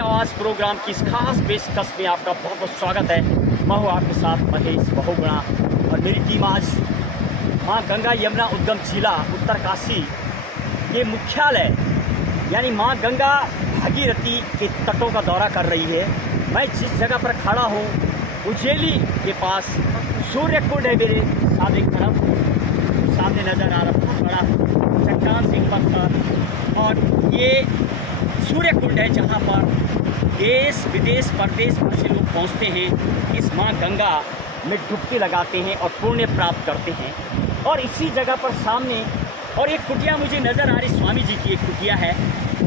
आवाज़ प्रोग्राम की इस खास पेशकश में आपका बहुत बहुत स्वागत है। मैं हूँ आपके साथ महेश बहुगुणा और मेरी टीम आज माँ गंगा यमुना उद्गम जिला उत्तरकाशी के मुख्यालय यानी माँ गंगा भागीरथी के तटों का दौरा कर रही है। मैं जिस जगह पर खड़ा हूँ उज्जैली के पास सूर्य कुंड है। मेरे साथ एक तरफ सामने नज़र आ रहा बहुत बड़ा चट्टान से पत्थर, और ये सूर्य कुंड है जहाँ पर देश विदेश परदेश भर से लोग पहुँचते हैं, इस माँ गंगा में डुबकी लगाते हैं और पुण्य प्राप्त करते हैं। और इसी जगह पर सामने और एक कुटिया मुझे नज़र आ रही, स्वामी जी की एक कुटिया है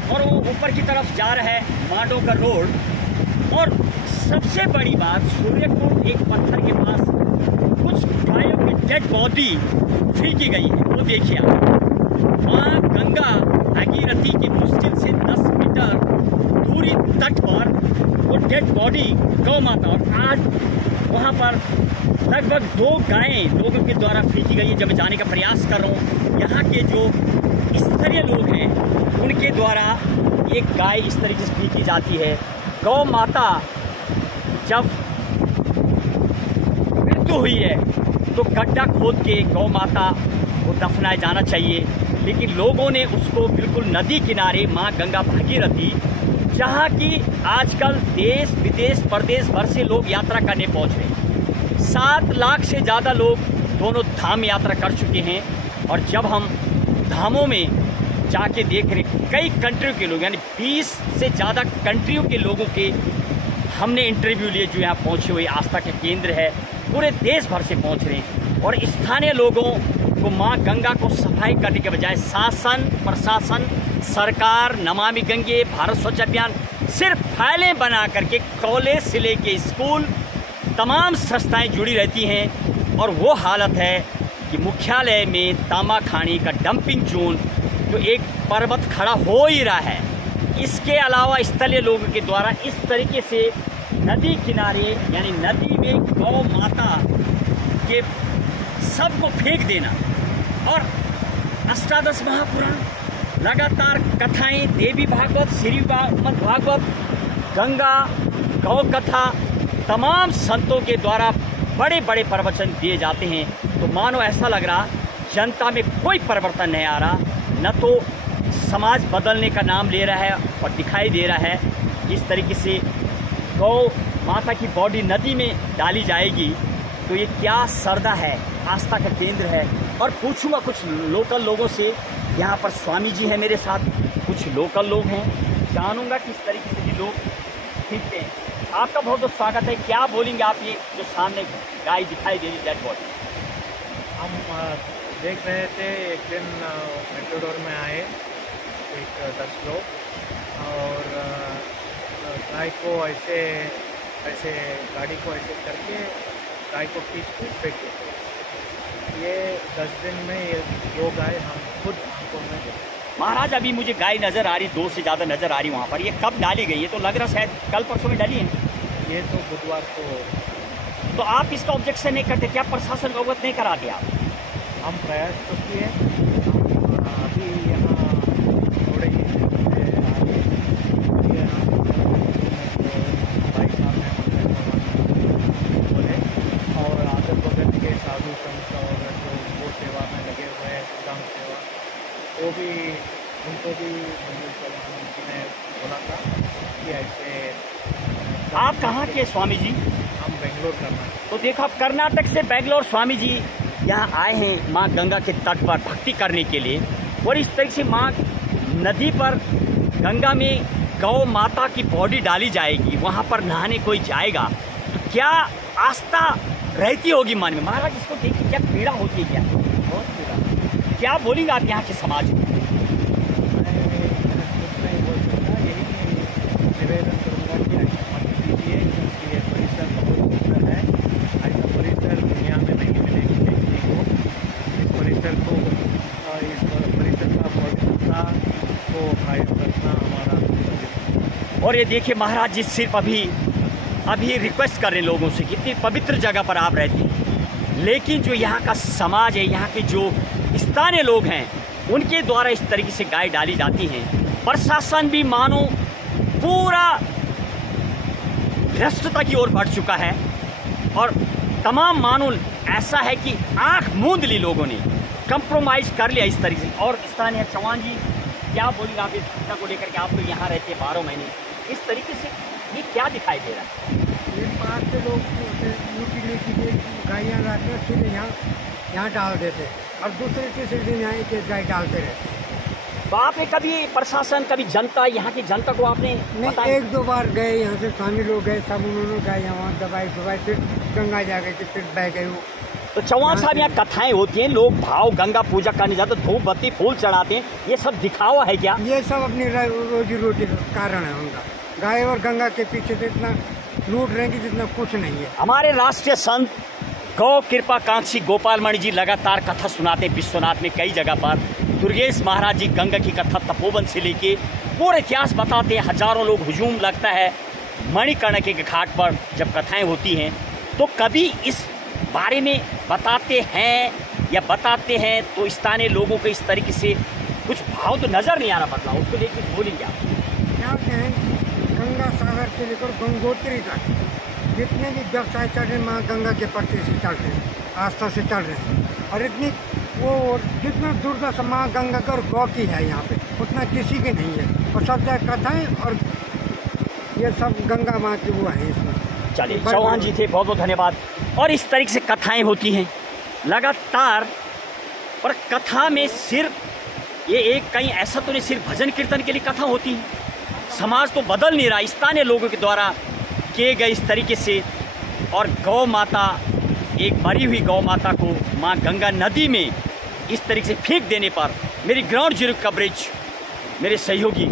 और वो ऊपर की तरफ जा रहा है मांडोकर रोड। और सबसे बड़ी बात, सूर्य कुंड एक पत्थर के पास कुछ गायों की डेड बॉडी फेंकी गई है। वो देखिए आप, माँ गंगा भागीरथी की मुश्किल से 10 मीटर दूरी तट पर वो डेड बॉडी गौ माता, और आज वहाँ पर लगभग 2 गायें लोगों के द्वारा फेंकी गई है। जब मैं जाने का प्रयास कर रहा हूँ, यहाँ के जो स्थानीय लोग हैं उनके द्वारा एक गाय इस तरीके से फेंकी जाती है। गौ माता जब मृत्यु हुई है तो गड्ढा खोद के गौ माता को दफनाया जाना चाहिए, लेकिन लोगों ने उसको बिल्कुल नदी किनारे माँ गंगा भागीरथी, जहाँ की आजकल देश विदेश परदेश भर से लोग यात्रा करने पहुँच रहे हैं। 7 लाख से ज़्यादा लोग दोनों धाम यात्रा कर चुके हैं। और जब हम धामों में जाके देख रहे, कई कंट्रियों के लोग यानी 20 से ज़्यादा कंट्रियों के लोगों के हमने इंटरव्यू लिए जो यहाँ पहुँचे हुए आस्था के केंद्र है, पूरे देश भर से पहुँच रहे हैं। और स्थानीय लोगों को माँ गंगा को सफाई करने के बजाय शासन प्रशासन सरकार नमामि गंगे भारत स्वच्छ अभियान सिर्फ फाइलें बना करके कॉलेज से लेके स्कूल तमाम संस्थाएं जुड़ी रहती हैं। और वो हालत है कि मुख्यालय में तामाखानी का डंपिंग जोन जो एक पर्वत खड़ा हो ही रहा है। इसके अलावा स्थलीय लोगों के द्वारा इस तरीके से नदी किनारे यानी नदी में गौ माता के सबको फेंक देना, और अष्टादश महापुराण लगातार कथाएं, देवी भागवत श्रीमद् भागवत गंगा गौ कथा तमाम संतों के द्वारा बड़े बड़े प्रवचन दिए जाते हैं। तो मानो ऐसा लग रहा जनता में कोई परिवर्तन नहीं आ रहा, न तो समाज बदलने का नाम ले रहा है और दिखाई दे रहा है जिस तरीके से गौ माता की बॉडी नदी में डाली जाएगी। तो ये क्या श्रद्धा है, आस्था का केंद्र है। और पूछूंगा कुछ लोकल लोगों से, यहाँ पर स्वामी जी हैं मेरे साथ, कुछ लोकल लोग हैं, जानूंगा किस तरीके से भी लोग सीखते हैं। आपका बहुत बहुत स्वागत है। क्या बोलेंगे आप, ये जो सामने गाय दिखाई दे रही डेड बॉडी? हम देख रहे थे, एक दिन मेट्रोडोर में आए एक 10 लोग और गाय को ऐसे गाड़ी को ऐसे करके गाय को खींच के फेंक देते। ये 10 दिन में ये 2 गाय हम खुद आंखों में देखे। महाराज अभी मुझे गाय नज़र आ रही, 2 से ज़्यादा नज़र आ रही वहाँ पर। ये कब डाली गई है? तो लग रहा शायद कल परसों में डाली है। ये तो बुधवार को। तो आप इसका ऑब्जेक्शन नहीं करते? क्या प्रशासन को अवगत नहीं कराते आप? हम प्रयास तो किए, अभी यहाँ थोड़े ही भाई साहब ने बोले, और आदर बगत के साधु संत और जो वो सेवा में लगे हुए हैं, ग्राम सेवा, वो भी उनको भी ने बोला था कि ऐसे। आप कहाँ के स्वामी जी? हम बेंगलोर कर्नाटक। तो देखो, आप कर्नाटक से बेंगलोर स्वामी जी यहाँ आए हैं माँ गंगा के तट पर भक्ति करने के लिए। और इस तरह से माँ नदी पर गंगा में गौ माता की बॉडी डाली जाएगी, वहाँ पर नहाने कोई जाएगा तो क्या आस्था रहती होगी मन में? महाराज इसको देखिए, क्या पीड़ा होती है, क्या बहुत पीड़ा। क्या बोलेंगे आप यहाँ के समाज में? निवेदन करूँगा कि ऐसा मत कीजिए, क्योंकि ये परिसर बहुत सुंदर है। ऐसा परिसर दुनिया में नहीं मिलेगी देखने को। इस परिसर को, इस परिसर का पवित्रता को कायम रखना हमारा। और ये देखिए महाराज जी सिर्फ अभी रिक्वेस्ट कर रहे हैं लोगों से, कितनी पवित्र जगह पर आप रहते हैं, लेकिन जो यहाँ का समाज है, यहाँ के जो स्थानीय लोग हैं, उनके द्वारा इस तरीके से गाय डाली जाती हैं। प्रशासन भी मानो पूरा भ्रष्टता की ओर बढ़ चुका है और तमाम मानून ऐसा है कि आंख मूंद ली लोगों ने, कंप्रोमाइज कर लिया इस तरीके से। और स्थानीय चौहान जी क्या बोलेंगे आप इस घटना को लेकर के? आप तो यहाँ रहते 12 महीने, इस तरीके से ये क्या दिखाई दे रहा है? एक बार से लोग गाड़ियाँ लाते हैं, सीधे यहाँ डाल देते और दूसरे तीसरे दिन यहाँ एक गाय डालते रहते। तो आपने कभी प्रशासन, कभी जनता, यहाँ की जनता को आपने नहीं, एक दो बार गए, यहाँ से शामिल हो गए सब, उन्होंने गए वहाँ दवाई फिर गंगा जा गए थे, फिर बह गए वो। तो चौहान साहब यहाँ कथाएं होती हैं, लोग भाव गंगा पूजा करने जाते, धूप बत्ती फूल चढ़ाते हैं, ये सब दिखावा है क्या? ये सब अपनी रोजी रोटी का कारण है उनका। गाय और गंगा के पीछे से इतना लूट रहे हैं जितना कुछ नहीं है। हमारे राष्ट्रीय संत गौ कृपा कांक्षी गोपाल मणि जी लगातार कथा सुनाते हैं विश्वनाथ में कई जगह पर। दुर्गेश महाराज जी गंगा की कथा तपोवन से लेके पूरे इतिहास बताते हैं। हजारों लोग हुजूम लगता है मणिकर्ण के घाट पर जब कथाएं होती हैं। तो कभी इस बारे में बताते हैं या बताते हैं तो स्थानीय लोगों को इस तरीके से कुछ भाव तो नजर नहीं आ रहा बदला, उसको लेकर बोलेंगे आप? क्या कहें, गंगा सागर से लेकर गंगोत्री तक जितने भी व्यवसाय चल रहे हैं माँ गंगा के प्रति से चल रहे हैं, आस्था से चल रहे हैं। और इतनी वो जितना दुर्दशा माँ गंगा का और गौ की है यहाँ पे उतना किसी की नहीं है। और सब जगह कथाएँ और ये सब गंगा माँ की वो है इसमें। चलिए, चौहान जी थे, बहुत बहुत धन्यवाद। और इस तरीके से कथाएं होती हैं लगातार। और कथा में सिर्फ ये एक कहीं ऐसा तो नहीं सिर्फ भजन कीर्तन के लिए कथा होती है, समाज तो बदल नहीं रहा स्थानीय लोगों के द्वारा किए गए इस तरीके से। और गौ माता, एक मरी हुई गौ माता को माँ गंगा नदी में इस तरीके से फेंक देने पर मेरी ग्राउंड जीरो कवरेज मेरे सहयोगी